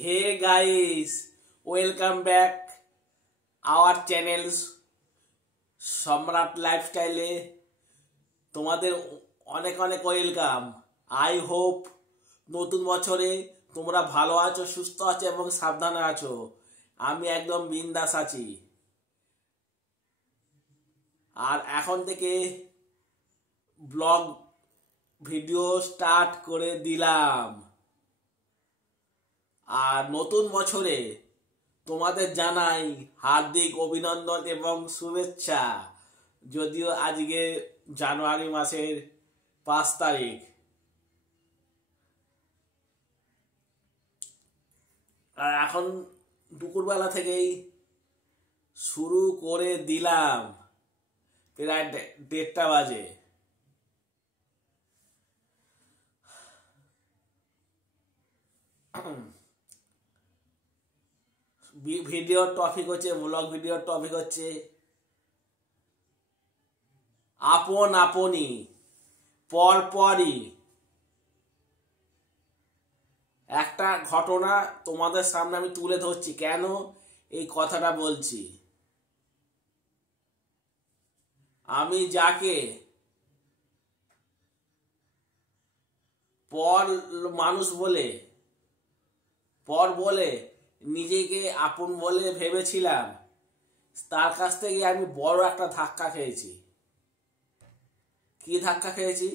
Hey guys, welcome back our channels সম্রাট লাইফস্টাইলে তোমাদের অনেক অনেক ওয়েলকাম। আই হোপ নতুন বছরে তোমরা ভালো আছো, সুস্থ আছো এবং সাবধানে আছো। আমি একদম বিন্দাস আছি। আর এখন থেকে ব্লগ ভিডিও স্টার্ট করে দিলাম। আর নতুন বছরে তোমাদের জানাই হার্দিক অভিনন্দন এবং শুভেচ্ছা। যদিও আজকে জানুয়ারি মাসের 5 তারিখ। আর এখন দুপুরবেলা থেকেই শুরু করে দিলাম, প্রায় 1:30টা বাজে। ভিডিওর টপিক হচ্ছে, ব্লগ ভিডিওর টপিক হচ্ছে আপন আপনি পরপরই। একটা ঘটনা তোমাদের সামনে আমি তুলে ধরছি। কেন এই কথাটা বলছি? আমি যাকে পর মানুষ বলে, পর বলে নিজেকে আপন বলে ভেবেছিলাম, তার কাছ থেকে আমি বড় একটা ধাক্কা খেয়েছি। কি ধাক্কা খেয়েছি?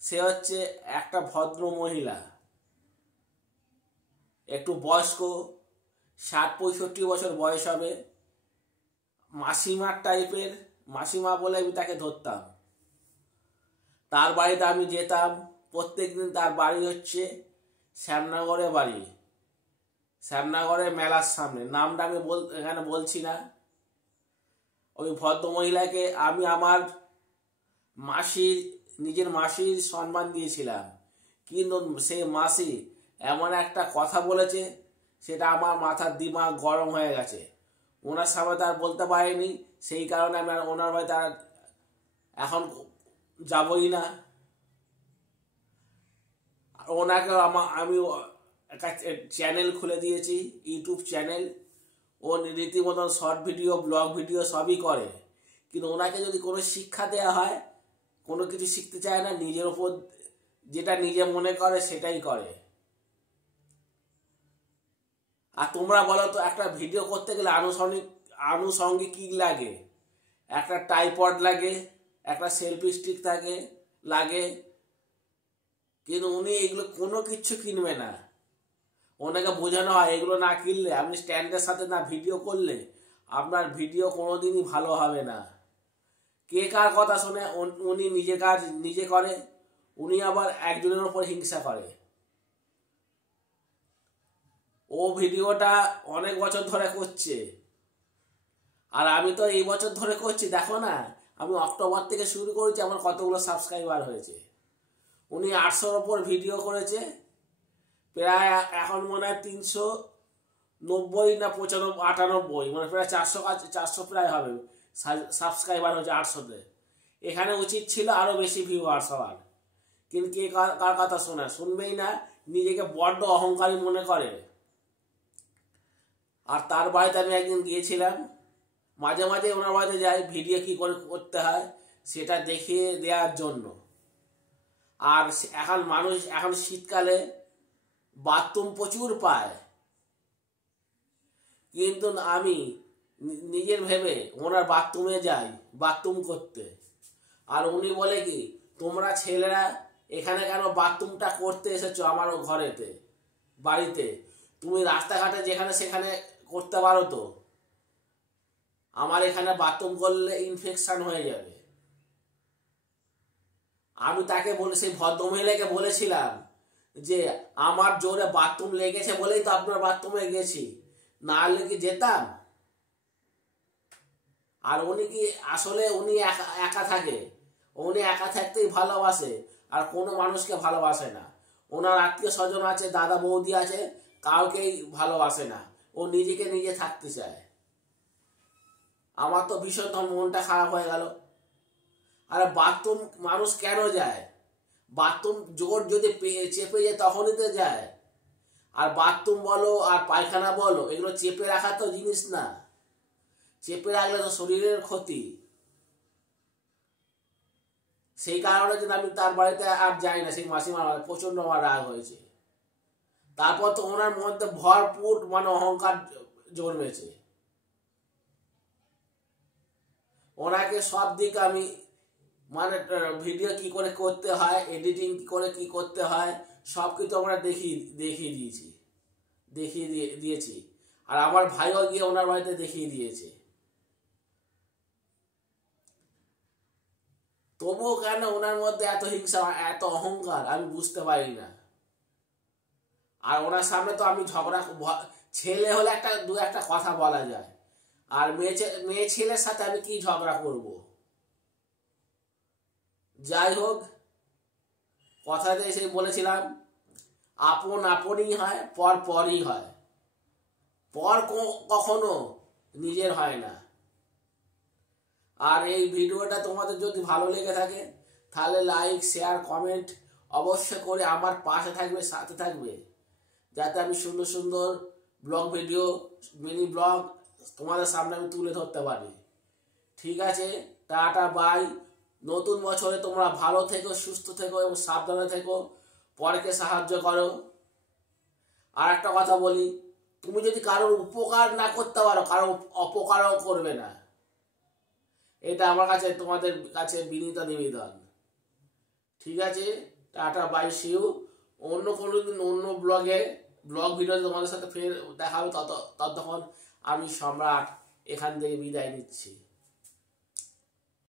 সে হচ্ছে একটা ভদ্র মহিলা, একটু বয়স্ক, 60-65 বছর বয়স হবে, মাসিমার টাইপের। মাসিমা বলে আমি তাকে ধরতাম। তার বাড়িতে আমি যেতাম প্রত্যেকদিন। তার বাড়ি হচ্ছে শ্যামনগরে বাড়ি, শ্যামনগরের মেলার সামনে। নামটা আমি এখানে বলছি না। ওই ভদ্র মহিলাকে আমি আমার নিজের মাসির সম্মান দিয়েছিলাম, কিন্তু সেই মাসি এমন একটা কথা বলেছে, সেটা আমার মাথার দিমাগ গরম হয়ে গেছে। ওনার সামনে তার বলতে পারিনি, সেই কারণে আমি আর ওনার বাড়িতে আর এখন যাবই না। ওনাকে আমি একটা চ্যানেল খুলে দিয়েছি, ইউটিউব চ্যানেল। ও রীতিমতন শর্ট ভিডিও, ব্লগ ভিডিও সবই করে। কিন্তু ওনাকে যদি কোনো শিক্ষা দেওয়া হয়, কোনো কিছু শিখতে চায় না, নিজের ওপর যেটা নিজে মনে করে সেটাই করে। আর তোমরা বলো তো, একটা ভিডিও করতে গেলে আনুষঙ্গিক কি লাগে? একটা ট্রাইপড লাগে, একটা সেলফি স্টিক লাগে। কিন্তু উনি এগুলো কোনো কিছু কিনবে না। ওনাকে বোঝানো হয় এগুলো না কিনলে, আপনি স্ট্যান্ডের সাথে না ভিডিও করলে আপনার ভিডিও কোনোদিনই ভালো হবে না। কে কার কথা শুনে? উনি নিজের কাজ নিজে করে। উনি আবার একজনের ওপর হিংসা করে। ও ভিডিওটা অনেক বছর ধরে করছে, আর আমি তো এই বছর ধরে করছি। দেখো না, আমি অক্টোবর থেকে শুরু করেছি, আমার কতগুলো সাবস্ক্রাইবার হয়েছে। উনি 800-র ওপর ভিডিও করেছে, প্রায় এখন মনে হয় 390 না 95-98, মানে প্রায় 400 প্রায় হবে সাবস্ক্রাইবার হয়েছে 800-তে। এখানে উচিত ছিল আরো বেশি ভিউয়ার্স হওয়ার, কিন্তু কে কার কথা শুনবেই না। নিজেকে বড্ড অহংকারী মনে করে। আর তার বাড়িতে আমি একদিন গিয়েছিলাম, মাঝে মাঝে ওনার বাড়িতে যাই ভিডিও কি করে করতে হয় সেটা দেখিয়ে দেওয়ার জন্য। আর এখন শীতকালে বাথরুম প্রচুর পায়, কিন্তু আমি নিজের ভেবে ওনার বাথরুমে যাই বাথরুম করতে। আর উনি বলে কি, তোমরা ছেলেরা এখানে কেন বাথরুমটা করতে এসেছো আমার ঘরেতে, বাড়িতে? তুমি রাস্তাঘাটে যেখানে সেখানে করতে পারো তো, আমার এখানে বাথরুম করলে ইনফেকশন হয়ে যাবে। আমি তাকে সেই ভদ্রমহিলাকে বলেছিলাম যে আমার জোরে বাথরুম লেগেছে বলেই তো আপনার বাথরুমে গেছি, না হলে কি যেতাম? আর উনি কি আসলে উনি একা থাকে? উনি একা থাকতেই ভালোবাসে, আর কোনো মানুষকে ভালোবাসে না। ওনার আত্মীয় স্বজন আছে, দাদা বৌদি আছে, কাউকেই ভালোবাসে না। ও নিজেকে নিজে থাকতে চায়। আমার তো ভীষণ মনটা খারাপ হয়ে গেল। আরে বাথরুম মানুষ কেন যায়? বাথরুম জোর যদি চেপে যায় তখনই তো যায়। আর বাথরুম বলো আর পায়খানা বলো, এগুলো চেপে রাখার তো জিনিস না। চেপে রাখলে তো শরীরের ক্ষতি। সেই কারণে যে আমি তার বাড়িতে আর যাই না, সেই মাসিমার প্রচন্ড আমার রাগ হয়েছে। তারপর তো ওনার মধ্যে ভরপুর মানে অহংকার জন্মেছে। ওনাকে সব দিক আমি মানে ভিডিও কি করে করতে হয়, এডিটিং কি করে কি করতে হয়, সব কিছু আমরা দেখিয়ে দিয়েছি। আর আমার ভাইও গিয়ে ওনার বাড়িতে দেখিয়ে দিয়েছে। তবুও কেন ওনার মধ্যে এত হিংসা, এত অহংকার, আমি বুঝতে পারি না। আর ওনার সামনে তো আমি ঝগড়া, ছেলে হলে দু একটা কথা বলা যায়, আর মেয়ে ছেলের সাথে আমি কি ঝগড়া করব। যাই হোক, কথাতে এসে বলেছিলাম, আপন আপনই হয়, পর পরই হয়, পর কখনো নিজের হয় না। আর এই ভিডিওটা তোমাদের যদি ভালো লেগে থাকে তাহলে লাইক, শেয়ার, কমেন্ট অবশ্যই করে আমার পাশে থাকবে, সাথে থাকবে, যাতে আমি সুন্দর সুন্দর ব্লগ ভিডিও, মিনি ব্লগ তোমাদের সামনে আমি তুলে ধরতে পারি। ঠিক আছে, টাটা, বাই। নতুন বছরে তোমরা ভালো থেকো, সুস্থ থেকো এবং সাবধানে থেকো, পরকে সাহায্য করো। আর একটা কথা বলি, তুমি যদি কারোর উপকার না করতে পারো, কারোর অপকারও করবে না। এটা আমার কাছে, তোমাদের কাছে বিনীত নিবেদন। ঠিক আছে, টাটা, বাই, সিউ। অন্য কোনো দিন অন্য ব্লগ ভিডিও তোমাদের সাথে ফের দেখা হবে। ততক্ষণ আমি সম্রাট এখান থেকে বিদায় নিচ্ছি।